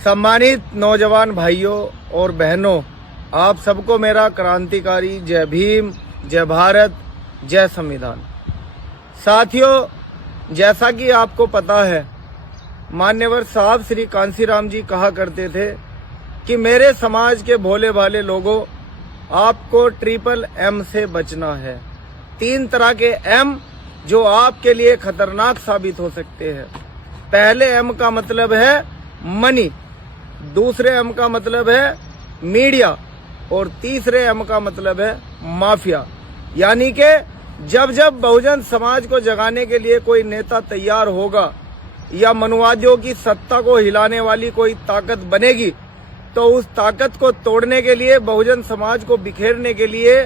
सम्मानित नौजवान भाइयों और बहनों, आप सबको मेरा क्रांतिकारी जय भीम, जय भारत, जय संविधान। साथियों, जैसा कि आपको पता है, मान्यवर साहब श्री कांसीराम जी कहा करते थे कि मेरे समाज के भोले भाले लोगों, आपको ट्रिपल एम से बचना है। 3 तरह के एम जो आपके लिए खतरनाक साबित हो सकते हैं। पहले एम का मतलब है मनी, दूसरे एम का मतलब है मीडिया और तीसरे एम का मतलब है माफिया। यानी कि जब जब बहुजन समाज को जगाने के लिए कोई नेता तैयार होगा या मनुवादियों की सत्ता को हिलाने वाली कोई ताकत बनेगी, तो उस ताकत को तोड़ने के लिए, बहुजन समाज को बिखेरने के लिए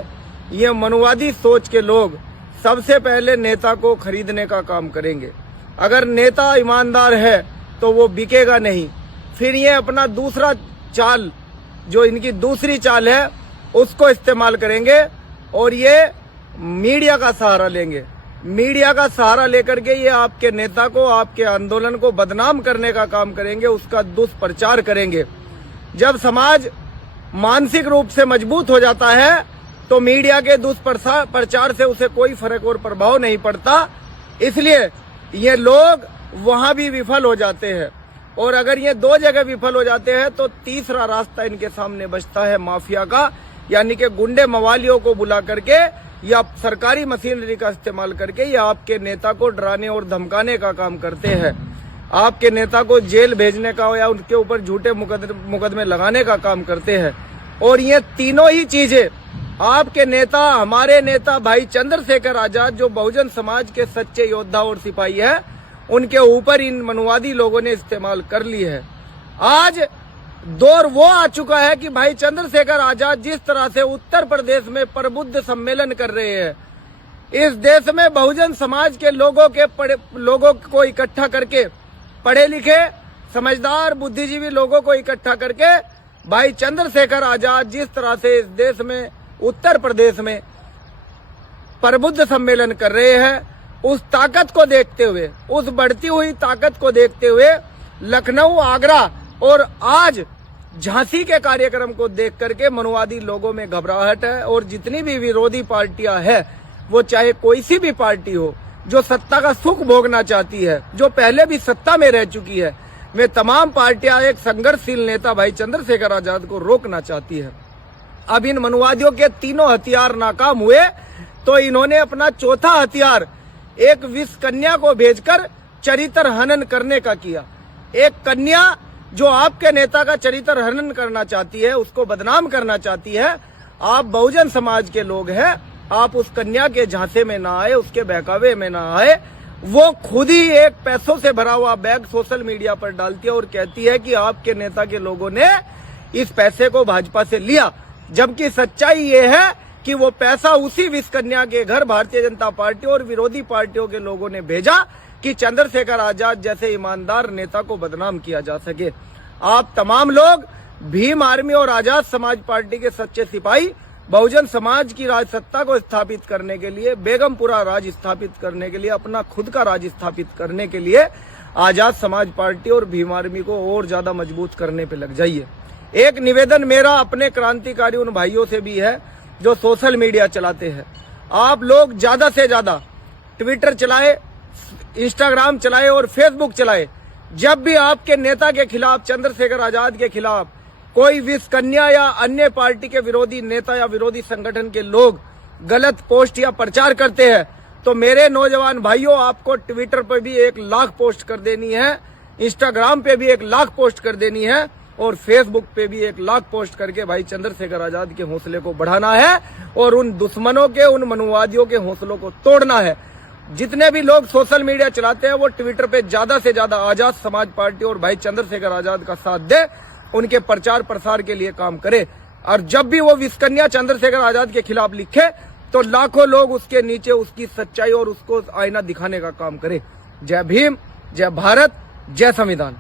ये मनुवादी सोच के लोग सबसे पहले नेता को खरीदने का काम करेंगे। अगर नेता ईमानदार है तो वो बिकेगा नहीं। फिर ये अपना दूसरा चाल, जो इनकी दूसरी चाल है, उसको इस्तेमाल करेंगे और ये मीडिया का सहारा लेंगे। मीडिया का सहारा लेकर के ये आपके नेता को, आपके आंदोलन को बदनाम करने का काम करेंगे, उसका दुष्प्रचार करेंगे। जब समाज मानसिक रूप से मजबूत हो जाता है तो मीडिया के दुष्प्रचार से उसे कोई फर्क और प्रभाव नहीं पड़ता। इसलिए ये लोग वहां भी विफल हो जाते हैं। और अगर ये 2 जगह विफल हो जाते हैं तो तीसरा रास्ता इनके सामने बचता है माफिया का, यानी कि गुंडे मवालियों को बुला करके या सरकारी मशीनरी का इस्तेमाल करके ये आपके नेता को डराने और धमकाने का काम करते हैं। आपके नेता को जेल भेजने का या उनके ऊपर झूठे मुकदमे लगाने का काम करते हैं। और ये तीनों ही चीजें आपके नेता, हमारे नेता भाई चंद्रशेखर आजाद, जो बहुजन समाज के सच्चे योद्धा और सिपाही है, उनके ऊपर इन मनुवादी लोगों ने इस्तेमाल कर ली है। आज दौर वो आ चुका है कि भाई चंद्रशेखर आजाद जिस तरह से उत्तर प्रदेश में प्रबुद्ध सम्मेलन कर रहे हैं, इस देश में बहुजन समाज के लोगों को इकट्ठा करके, पढ़े लिखे समझदार बुद्धिजीवी लोगों को इकट्ठा करके भाई चंद्रशेखर आजाद जिस तरह से इस देश में, उत्तर प्रदेश में प्रबुद्ध सम्मेलन कर रहे हैं, उस ताकत को देखते हुए, उस बढ़ती हुई ताकत को देखते हुए लखनऊ, आगरा और आज झांसी के कार्यक्रम को देख करके मनुवादी लोगों में घबराहट है। और जितनी भी विरोधी पार्टियां हैं, वो चाहे कोई सी भी पार्टी हो, जो सत्ता का सुख भोगना चाहती है, जो पहले भी सत्ता में रह चुकी है, वे तमाम पार्टियां एक संघर्षशील नेता भाई चंद्रशेखर आजाद को रोकना चाहती है। अब इन मनुवादियों के तीनों हथियार नाकाम हुए तो इन्होंने अपना चौथा हथियार एक विष कन्या को भेजकर चरित्र हनन करने का किया। एक कन्या जो आपके नेता का चरित्र हनन करना चाहती है, उसको बदनाम करना चाहती है। आप बहुजन समाज के लोग हैं, आप उस कन्या के झांसे में ना आए, उसके बहकावे में ना आए। वो खुद ही एक पैसों से भरा हुआ बैग सोशल मीडिया पर डालती है और कहती है कि आपके नेता के लोगों ने इस पैसे को भाजपा से लिया, जबकि सच्चाई ये है कि वो पैसा उसी विष कन्या के घर भारतीय जनता पार्टी और विरोधी पार्टियों के लोगों ने भेजा कि चंद्रशेखर आजाद जैसे ईमानदार नेता को बदनाम किया जा सके। आप तमाम लोग भीम आर्मी और आजाद समाज पार्टी के सच्चे सिपाही, बहुजन समाज की राज सत्ता को स्थापित करने के लिए, बेगमपुरा राज स्थापित करने के लिए, अपना खुद का राज स्थापित करने के लिए आजाद समाज पार्टी और भीम आर्मी को और ज्यादा मजबूत करने पे लग जाइए। एक निवेदन मेरा अपने क्रांतिकारी उन भाइयों से भी है जो सोशल मीडिया चलाते हैं। आप लोग ज्यादा से ज्यादा ट्विटर चलाए, इंस्टाग्राम चलाए और फेसबुक चलाए। जब भी आपके नेता के खिलाफ, चंद्रशेखर आजाद के खिलाफ कोई विष कन्या या अन्य पार्टी के विरोधी नेता या विरोधी संगठन के लोग गलत पोस्ट या प्रचार करते हैं, तो मेरे नौजवान भाइयों, आपको ट्विटर पर भी 1 लाख पोस्ट कर देनी है, इंस्टाग्राम पे भी 1 लाख पोस्ट कर देनी है और फेसबुक पे भी 1 लाख पोस्ट करके भाई चंद्रशेखर आजाद के हौसले को बढ़ाना है और उन दुश्मनों के, उन मनुवादियों के हौसलों को तोड़ना है। जितने भी लोग सोशल मीडिया चलाते हैं, वो ट्विटर पे ज्यादा से ज्यादा आजाद समाज पार्टी और भाई चंद्रशेखर आजाद का साथ दे, उनके प्रचार प्रसार के लिए काम करे। और जब भी वो विष कन्या चंद्रशेखर आजाद के खिलाफ लिखे तो लाखों लोग उसके नीचे उसकी सच्चाई और उसको आईना दिखाने का काम करे। जय भीम, जय भारत, जय संविधान।